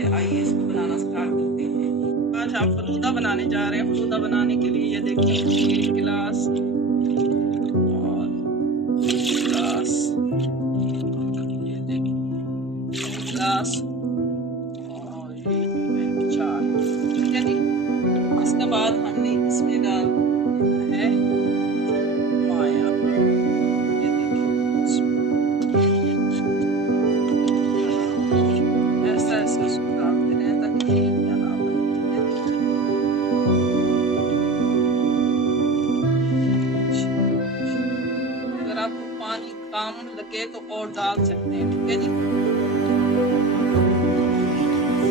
से आइए इसको बनाना स्टार्ट करते हैं। आज हम फलूदा बनाने जा रहे हैं। फलूदा बनाने के लिए ये देखिए एक गिलास और गिलास, ये देखिए गिलास और ये 4, ठीक है जी। इसके बाद हमने इसमें डालना है माया, ये देखिए ऐसा ऐसा इसको डालते हैं ताकि ये ना बने। अगर आपको पानी कम लगे तो और डाल सकते हैं, ठीक है जी।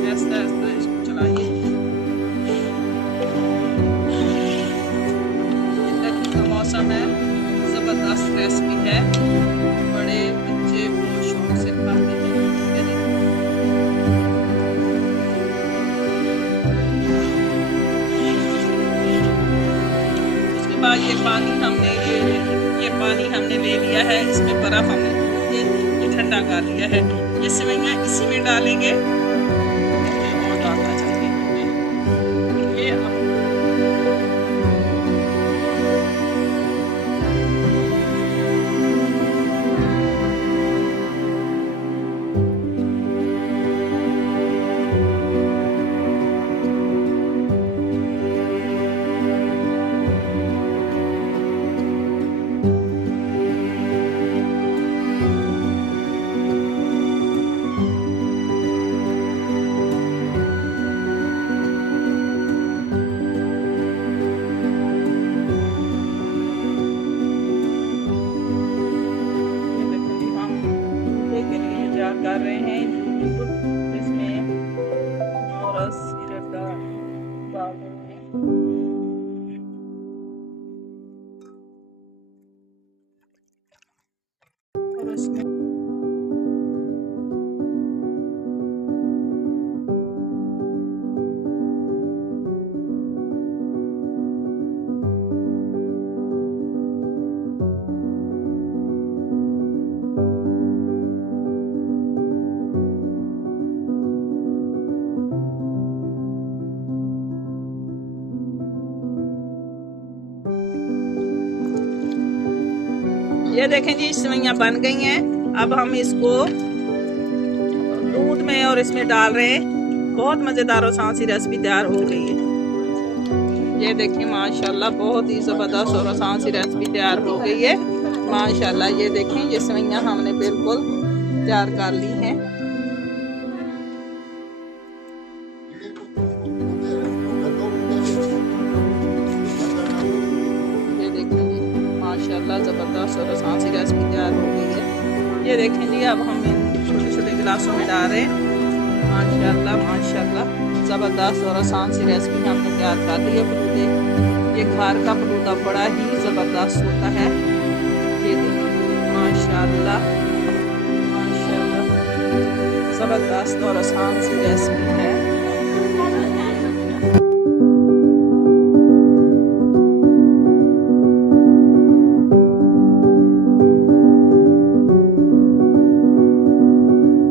ऐसा ऐसा इसको चलाइए। का मौसम है, जबरदस्त रेसिपी है, बड़े बच्चे बहुत शौक से खाते हैं, ठीक है जी। उसके बाद ये पानी हमने ले लिया है, इसमें बर्फ हमने ये ठंडा कर लिया है। ये सेवइयां इसी में डालेंगे और डालना चाहिए ये कर रहे हैं। इसमें और सिरप डाल रहे हैं और इसमें ये देखें जी सेवइयां बन गई हैं। अब हम इसको दूध में और इसमें डाल रहे हैं। बहुत मज़ेदार और आसान सी रेसिपी तैयार हो गई है। ये देखिए माशाल्लाह बहुत ही ज़बरदस्त और आसान सी रेसिपी तैयार हो गई है माशाल्लाह। ये देखें ये सेवइयां हमने बिल्कुल तैयार कर ली हैं। माशाल्लाह ज़बरदस्त और आसान सी रेसिपी तैयार हो गई है। ये देखें जी अब हम छोटे छोटे गिलासों में डाल रहे हैं। माशाल्लाह माशाल्लाह ज़बरदस्त और आसान सी रेसिपी हमने तैयार कर ली है फलूदे। ये घर का फलूदा बड़ा ही ज़बरदस्त होता है। ये देखिए माशाल्लाह माशाल्लाह ज़बरदस्त और आसान सी रेसिपी है।